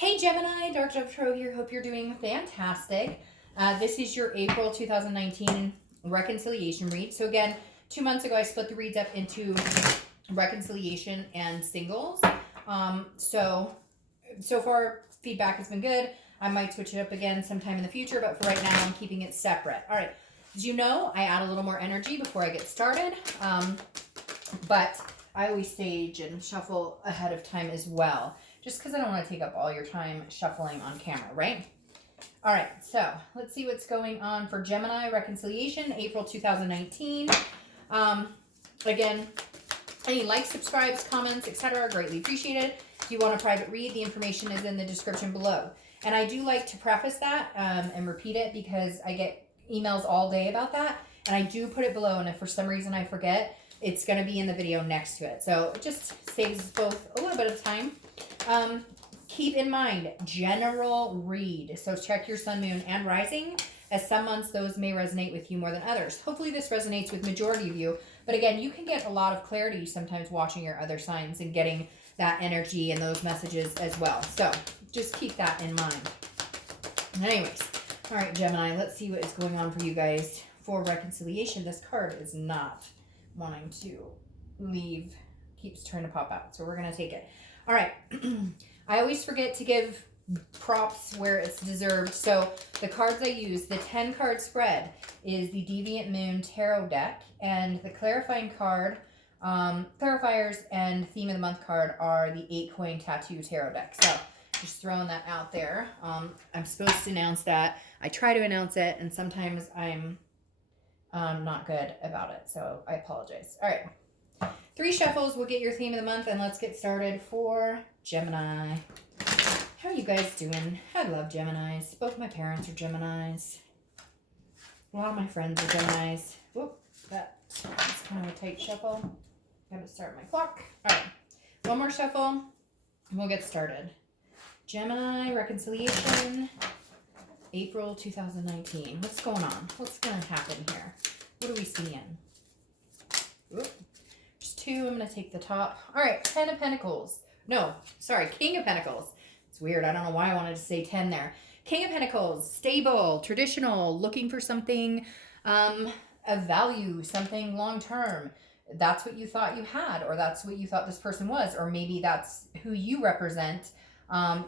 Hey Gemini, darkdovetarot here. Hope you're doing fantastic. This is your April 2019 reconciliation read. So again, 2 months ago I split the reads up into reconciliation and singles. So far feedback has been good. I might switch it up again sometime in the future, but for right now I'm keeping it separate. All right. As you know, I add a little more energy before I get started, but I always sage and shuffle ahead of time as well, just because I don't want to take up all your time shuffling on camera, right? All right, so let's see what's going on for Gemini reconciliation, April 2019. Again, any likes, subscribes, comments, etc. greatly appreciated. If you want a private read, the information is in the description below. And I do like to preface that and repeat it because I get emails all day about that. And I do put it below, and if for some reason I forget, it's going to be in the video next to it. So it just saves both a little bit of time. Keep in mind, general read. So check your sun, moon, and rising, as some months those may resonate with you more than others. Hopefully this resonates with majority of you. But again, you can get a lot of clarity sometimes watching your other signs and getting that energy and those messages as well. So just keep that in mind. Anyways, all right, Gemini, let's see what is going on for you guys for reconciliation. This card is not wanting to leave, keeps trying to pop out, so we're going to take it. All right. I always forget to give props where it's deserved. So the cards I use, the 10 card spread is the Deviant Moon Tarot deck, and the clarifying card, clarifiers and theme of the month card are the 8 coin tattoo tarot deck. So just throwing that out there. I'm supposed to announce that. I try to announce it, and sometimes I'm not good about it, so I apologize. All right. 3 shuffles will get your theme of the month, and let's get started for Gemini. How are you guys doing? I love Geminis. Both my parents are Geminis. A lot of my friends are Geminis. Whoop, that's kind of a tight shuffle. Gotta start my clock. All right, one more shuffle, and we'll get started. Gemini reconciliation, April 2019. What's going on? What's gonna happen here? What are we seeing? Whoop. 2. I'm going to take the top. All right, 10 of Pentacles. No, sorry, King of Pentacles. It's weird. I don't know why I wanted to say 10 there. King of Pentacles, stable, traditional, looking for something of value, something long-term. That's what you thought you had, or that's what you thought this person was, or maybe that's who you represent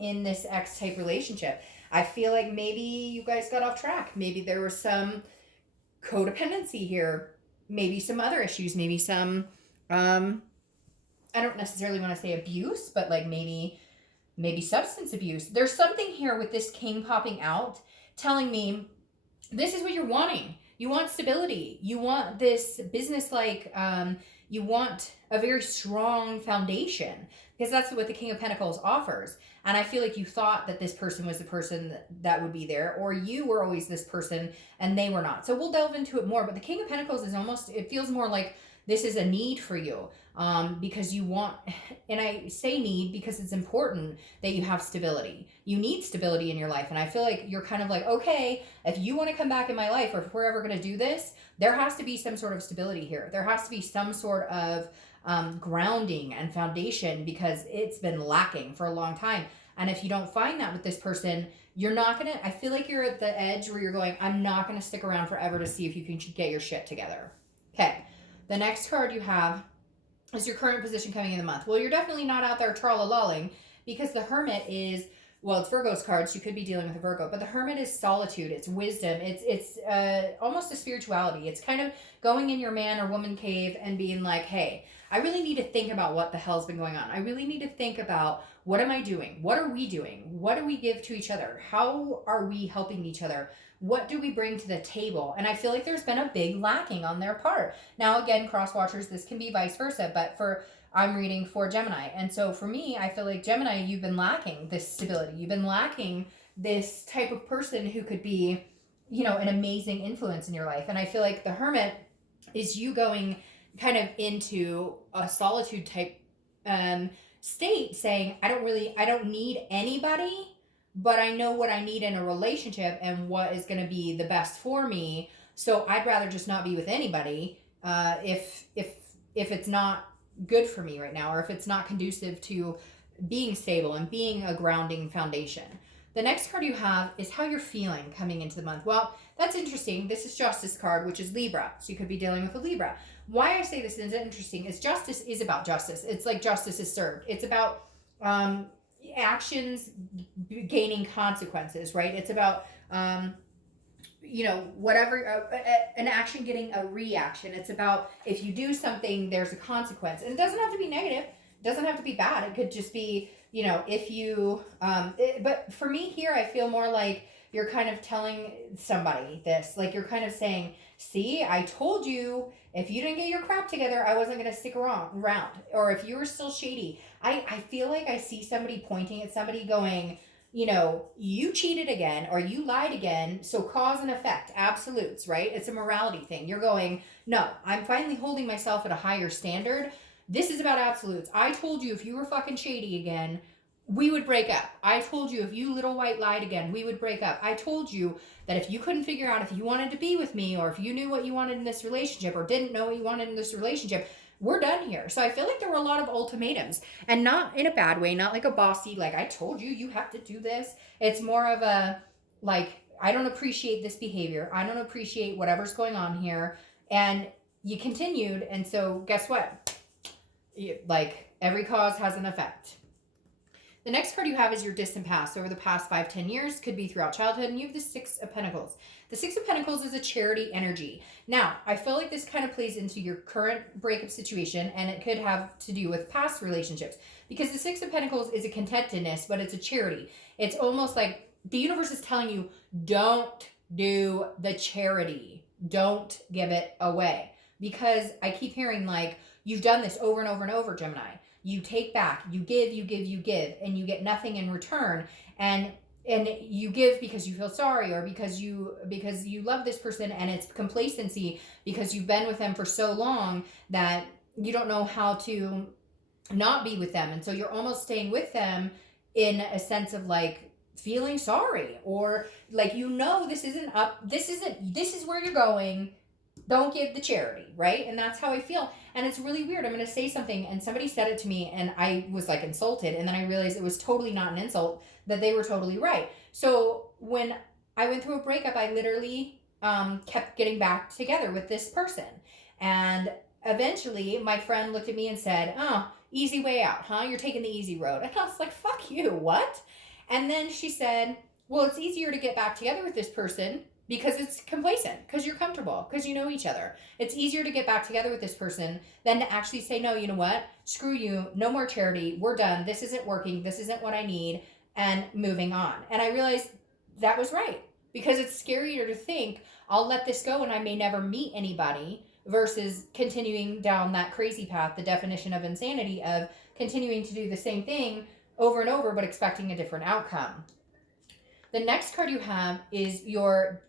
in this X-type relationship. I feel like maybe you guys got off track. Maybe there was some codependency here. Maybe some other issues. Maybe some... I don't necessarily want to say abuse, but like maybe substance abuse. There's something here with this king popping out telling me this is what you're wanting. You want stability. You want this business-like, you want a very strong foundation, because that's what the King of Pentacles offers. And I feel like you thought that this person was the person that would be there, or you were always this person and they were not. So we'll delve into it more, but the King of Pentacles is almost, it feels more like this is a need for you, because you want, and I say need because it's important that you have stability. You need stability in your life. And I feel like you're kind of like, okay, if you want to come back in my life, or if we're ever going to do this, there has to be some sort of stability here. There has to be some sort of grounding and foundation, because it's been lacking for a long time. And if you don't find that with this person, you're not going to, I feel like you're at the edge where you're going, I'm not going to stick around forever to see if you can get your shit together. Okay. The next card you have is your current position coming in the month. Well, you're definitely not out there tra-la-lolling, because the Hermit is, well, it's Virgo's card, so you could be dealing with a Virgo, but the Hermit is solitude, it's wisdom, it's almost a spirituality. It's kind of going in your man or woman cave and being like, hey, I really need to think about what the hell's been going on. I really need to think about, what am I doing? What are we doing? What do we give to each other? How are we helping each other? What do we bring to the table? And I feel like there's been a big lacking on their part. Now, again, cross-watchers, this can be vice versa, but I'm reading for Gemini. And so for me, I feel like Gemini, you've been lacking this stability. You've been lacking this type of person who could be, an amazing influence in your life. And I feel like the Hermit is you going kind of into a solitude type state, saying, I don't need anybody, but I know what I need in a relationship and what is going to be the best for me. So I'd rather just not be with anybody if it's not good for me right now, or if it's not conducive to being stable and being a grounding foundation. The next card you have is how you're feeling coming into the month. Well, that's interesting. This is Justice card, which is Libra. So you could be dealing with a Libra. Why I say this is interesting is justice is about justice. It's like justice is served. It's about actions gaining consequences, right? It's about whatever, an action getting a reaction. It's about if you do something, there's a consequence. And it doesn't have to be negative. It doesn't have to be bad. It could just be, if you, but for me here, I feel more like you're kind of telling somebody this, like you're kind of saying, see, I told you if you didn't get your crap together, I wasn't going to stick around. Or if you were still shady, I feel like I see somebody pointing at somebody going, you cheated again or you lied again. So cause and effect, absolutes, right? It's a morality thing. You're going, no, I'm finally holding myself at a higher standard. This is about absolutes. I told you if you were fucking shady again, we would break up. I told you if you little white lied again, we would break up. I told you that if you couldn't figure out if you wanted to be with me or if you knew what you wanted in this relationship or didn't know what you wanted in this relationship, we're done here. So I feel like there were a lot of ultimatums, and not in a bad way, not like a bossy, like I told you, you have to do this. It's more of a, like, I don't appreciate this behavior. I don't appreciate whatever's going on here. And you continued. And so guess what? Like every cause has an effect. The next card you have is your distant past. Over the past 5-10 years, could be throughout childhood, and you have the Six of Pentacles. The Six of Pentacles is a charity energy. Now, I feel like this kind of plays into your current breakup situation, and it could have to do with past relationships, because the Six of Pentacles is a contentedness, but it's a charity. It's almost like the universe is telling you, don't do the charity. Don't give it away. Because I keep hearing like, you've done this over and over and over, Gemini. You take back, you give, and you get nothing in return. And you give because you feel sorry or because you love this person, and it's complacency because you've been with them for so long that you don't know how to not be with them. And so you're almost staying with them in a sense of like feeling sorry, or like, this is where you're going. Don't give the charity, right? And that's how I feel. And it's really weird. I'm going to say something, and somebody said it to me, and I was like insulted. And then I realized it was totally not an insult, that they were totally right. So when I went through a breakup, I literally kept getting back together with this person. And eventually my friend looked at me and said, oh, easy way out, huh? You're taking the easy road. And I was like, fuck you, what? And then she said, well, it's easier to get back together with this person because it's complacent, because you're comfortable, because you know each other. It's easier to get back together with this person than to actually say, no, you know what? Screw you. No more charity. We're done. This isn't working. This isn't what I need. And moving on. And I realized that was right, because it's scarier to think I'll let this go and I may never meet anybody versus continuing down that crazy path, the definition of insanity of continuing to do the same thing over and over, but expecting a different outcome. The next card you have is your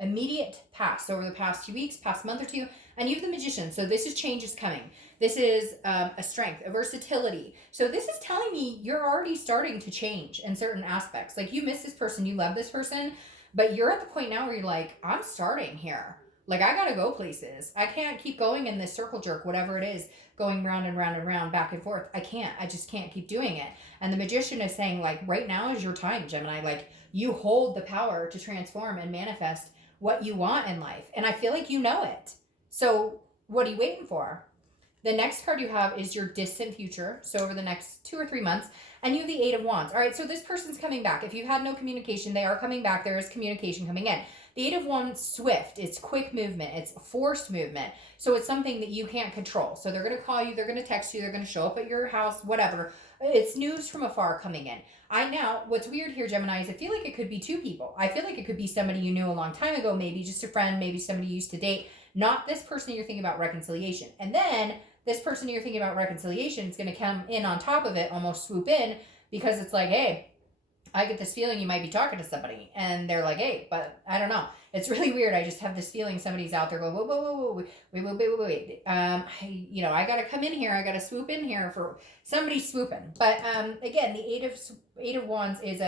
immediate past, over the past few weeks, past month or two, and you have the Magician. So this is change is coming. This is a strength, a versatility. So this is telling me you're already starting to change in certain aspects. Like, you miss this person, you love this person, but you're at the point now where you're like, I'm starting here. Like, I gotta go places. I can't keep going in this circle jerk, whatever it is, going round and round and round, back and forth. I just can't keep doing it. And the Magician is saying, like, right now is your time, Gemini. Like, you hold the power to transform and manifest what you want in life. And I feel like you know it. So what are you waiting for? The next card you have is your distant future. So over the next 2 or 3 months, and you have the Eight of Wands. All right, so this person's coming back. If you've had no communication, they are coming back. There is communication coming in. The Eight of Wands, swift. It's quick movement. It's forced movement. So it's something that you can't control. So they're going to call you. They're going to text you. They're going to show up at your house, whatever. It's news from afar coming in. What's weird here, Gemini, is I feel like it could be two people. I feel like it could be somebody you knew a long time ago, maybe just a friend, maybe somebody you used to date, not this person you're thinking about reconciliation. And then this person you're thinking about reconciliation is going to come in on top of it, almost swoop in, because it's like, hey, I get this feeling you might be talking to somebody. And they're like, hey, but I don't know. It's really weird. I just have this feeling somebody's out there going, whoa, wait. I got to come in here. I got to swoop in here for somebody swooping. But again, the Eight of Wands is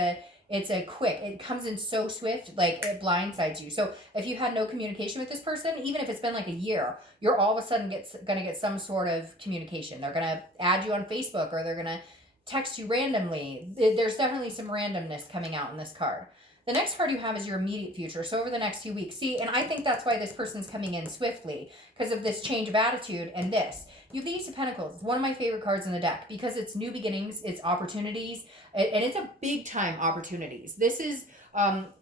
it's a quick, it comes in so swift, like it blindsides you. So if you had no communication with this person, even if it's been like a year, you're all of a sudden going to get some sort of communication. They're going to add you on Facebook, or they're going to text you randomly. There's definitely some randomness coming out in this card. The next card you have is your immediate future. So over the next few weeks. See, and I think that's why this person's coming in swiftly, because of this change of attitude and this. You have the Ace of Pentacles, one of my favorite cards in the deck, because it's new beginnings, it's opportunities, and it's a big time opportunities. This is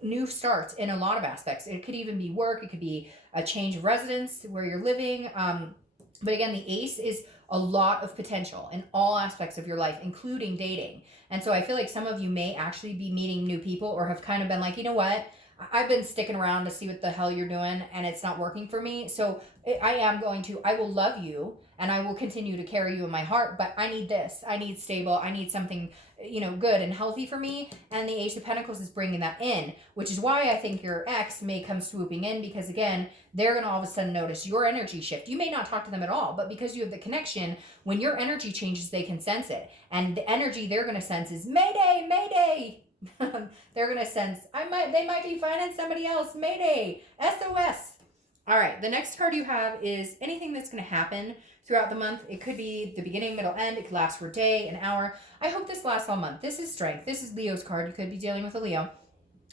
new starts in a lot of aspects. It could even be work. It could be a change of residence where you're living. But again, the Ace is a lot of potential in all aspects of your life, including dating. And so I feel like some of you may actually be meeting new people or have kind of been like, you know what? I've been sticking around to see what the hell you're doing and it's not working for me. So I will love you and I will continue to carry you in my heart, but I need this. I need stable. I need something, good and healthy for me. And the Ace of Pentacles is bringing that in, which is why I think your ex may come swooping in, because again, they're going to all of a sudden notice your energy shift. You may not talk to them at all, but because you have the connection, when your energy changes, they can sense it. And the energy they're going to sense is Mayday, Mayday. They're going to sense, they might be finding somebody else. Mayday, SOS. All right. The next card you have is anything that's going to happen throughout the month. It could be the beginning, middle, end. It could last for a day, an hour. I hope this lasts all month. This is strength. This is Leo's card. You could be dealing with a Leo.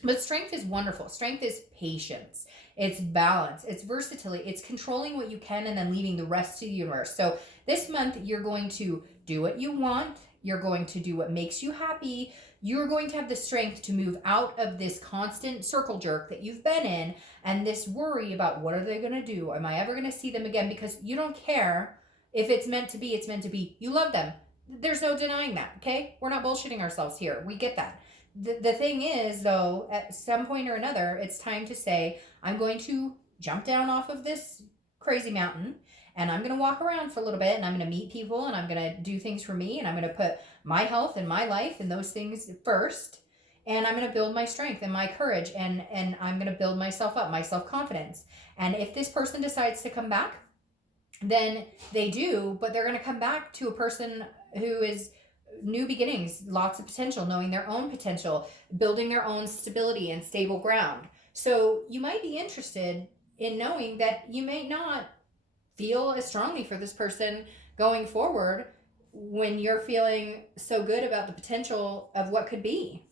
But strength is wonderful. Strength is patience. It's balance. It's versatility. It's controlling what you can and then leaving the rest to the universe. So this month, you're going to do what you want. You're going to do what makes you happy. You're going to have the strength to move out of this constant circle jerk that you've been in and this worry about what are they going to do? Am I ever going to see them again? Because you don't care if it's meant to be, it's meant to be. You love them. There's no denying that, okay? We're not bullshitting ourselves here. We get that. The thing is, though, at some point or another, it's time to say, I'm going to jump down off of this crazy mountain and I'm going to walk around for a little bit and I'm going to meet people and I'm going to do things for me and I'm going to put my health and my life and those things first. And I'm going to build my strength and my courage and I'm going to build myself up, my self-confidence. And if this person decides to come back, then they do, but they're going to come back to a person who is new beginnings, lots of potential, knowing their own potential, building their own stability and stable ground. So you might be interested in knowing that you may not feel as strongly for this person going forward when you're feeling so good about the potential of what could be.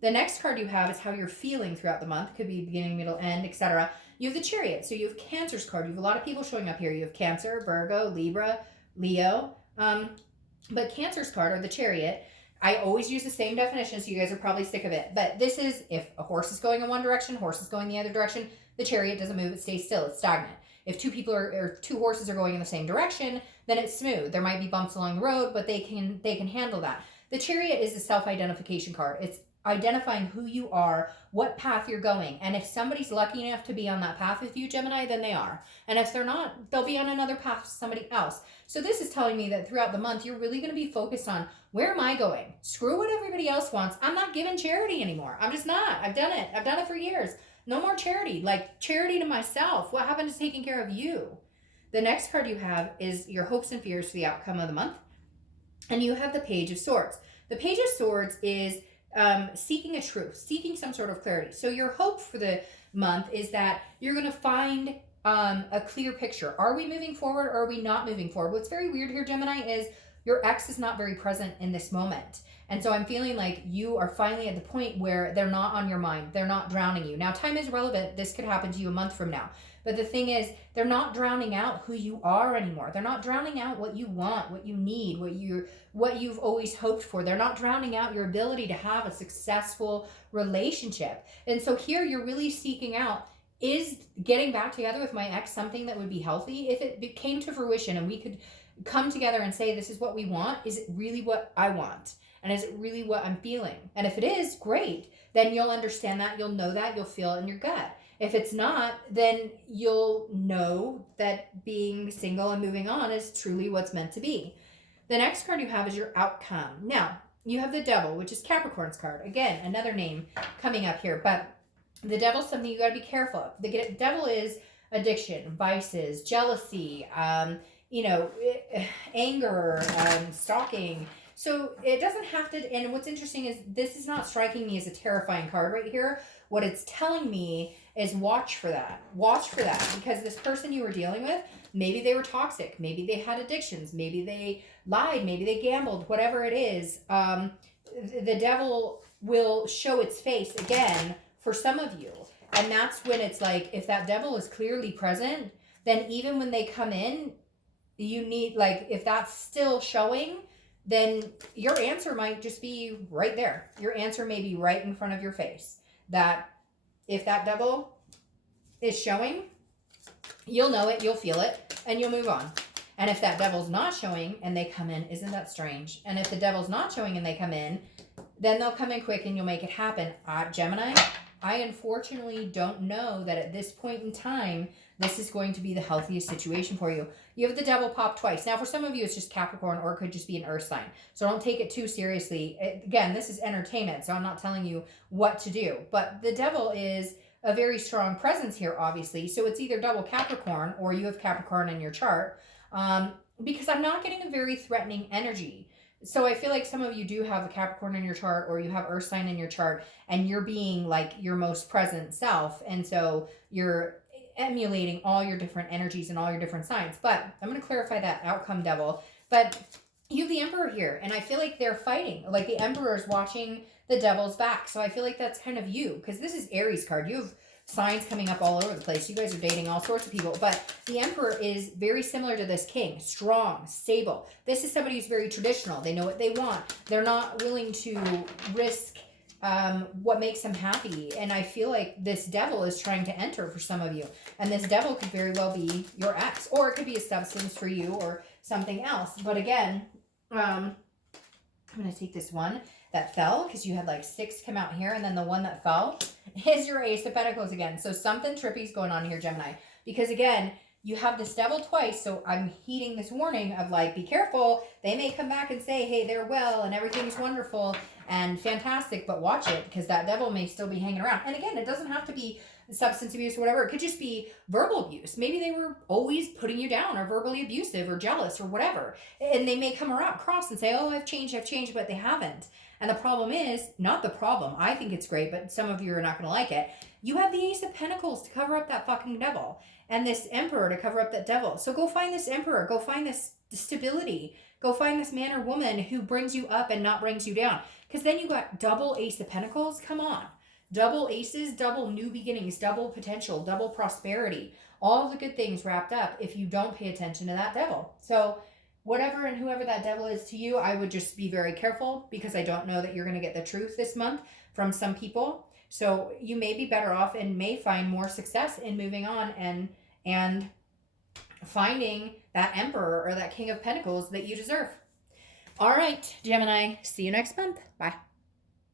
The next card you have is how you're feeling throughout the month. Could be beginning, middle, end, etc. You have the Chariot. So you have Cancer's card. You have a lot of people showing up here. You have Cancer, Virgo, Libra, Leo. But Cancer's card, or the Chariot, I always use the same definition, so you guys are probably sick of it. But this is, if a horse is going in one direction, horse is going the other direction, the Chariot doesn't move, it stays still, it's stagnant. If two horses are going in the same direction, then it's smooth. There might be bumps along the road, but they can handle that. The Chariot is a self-identification card. It's identifying who you are, what path you're going. And if somebody's lucky enough to be on that path with you, Gemini, then they are. And if they're not, they'll be on another path with somebody else. So this is telling me that throughout the month, you're really going to be focused on, where am I going? Screw what everybody else wants. I'm not giving charity anymore. I'm just not. I've done it. I've done it for years. No more charity. Like charity to myself. What happened to taking care of you? The next card you have is your hopes and fears for the outcome of the month. And you have the Page of Swords. The Page of Swords is seeking a truth, seeking some sort of clarity. So your hope for the month is that you're going to find a clear picture. Are we moving forward or are we not moving forward? What's very weird here, Gemini, is your ex is not very present in this moment. And so I'm feeling like you are finally at the point where they're not on your mind. They're not drowning you. Now, time is relevant. This could happen to you a month from now. But the thing is, they're not drowning out who you are anymore. They're not drowning out what you want, what you need, what you've always hoped for. They're not drowning out your ability to have a successful relationship. And so here you're really seeking out, is getting back together with my ex something that would be healthy? If it came to fruition and we could come together and say, this is what we want, is it really what I want? And is it really what I'm feeling? And if it is, great. Then you'll understand that, you'll know that, you'll feel it in your gut. If it's not, then you'll know that being single and moving on is truly what's meant to be. The next card you have is your outcome. Now, you have the Devil, which is Capricorn's card. Again, another name coming up here. But the Devil's something you got to be careful of. The Devil is addiction, vices, jealousy, anger, stalking. So it doesn't have to, and what's interesting is this is not striking me as a terrifying card right here. What it's telling me is watch for that. Watch for that, because this person you were dealing with Maybe they were toxic. Maybe they had addictions. Maybe they lied. Maybe they gambled. Whatever it is, the devil will show its face again for some of you. And that's when it's like, if that devil is clearly present, then even when they come in, you need, like, if that's still showing, then your answer might just be right there. Your answer may be right in front of your face. That if that devil is showing, you'll know it, you'll feel it, and you'll move on. And if that devil's not showing and they come in, isn't that strange? And if the devil's not showing and they come in, then they'll come in quick and you'll make it happen. Gemini, I unfortunately don't know that at this point in time, this is going to be the healthiest situation for you. You have the devil pop twice. Now, for some of you, it's just Capricorn, or it could just be an earth sign. So don't take it too seriously. Again, this is entertainment, so I'm not telling you what to do. But the devil is a very strong presence here, obviously. So it's either double Capricorn or you have Capricorn in your chart, because I'm not getting a very threatening energy. So I feel like some of you do have a Capricorn in your chart, or you have earth sign in your chart, and you're being like your most present self. And so you're emulating all your different energies and all your different signs. But I'm going to clarify that outcome, devil. But you have the Emperor here, and I feel like they're fighting. Like the Emperor is watching the devil's back. So I feel like that's kind of you, because this is Aries card. You have signs coming up all over the place. You guys are dating all sorts of people. But the Emperor is very similar to this King. Strong, stable. This is somebody who's very traditional. They know what they want. They're not willing to risk what makes them happy. And I feel like this devil is trying to enter for some of you. And this devil could very well be your ex. Or it could be a substance for you or something else. But again, I'm going to take this one that fell, because you had like 6 come out here, and then the one that fell is your Ace of Pentacles again. So something trippy is going on here, Gemini, because again, you have this devil twice. So I'm heeding this warning of like, be careful. They may come back and say, hey, they're well and everything's wonderful and fantastic, but watch it, because that devil may still be hanging around. And again, it doesn't have to be substance abuse or whatever. It could just be verbal abuse. Maybe they were always putting you down, or verbally abusive, or jealous, or whatever. And they may come across and say, oh, I've changed, but they haven't. And the problem is, not the problem. I think it's great, but some of you are not going to like it. You have the Ace of Pentacles to cover up that fucking devil, and this Emperor to cover up that devil. So go find this Emperor. Go find this stability. Go find this man or woman who brings you up and not brings you down. Because then you got double Ace of Pentacles. Come on. Double aces, double new beginnings, double potential, double prosperity. All of the good things wrapped up if you don't pay attention to that devil. So whatever and whoever that devil is to you, I would just be very careful, because I don't know that you're going to get the truth this month from some people. So you may be better off and may find more success in moving on and finding that Emperor or that King of Pentacles that you deserve. All right, Gemini, see you next month. Bye.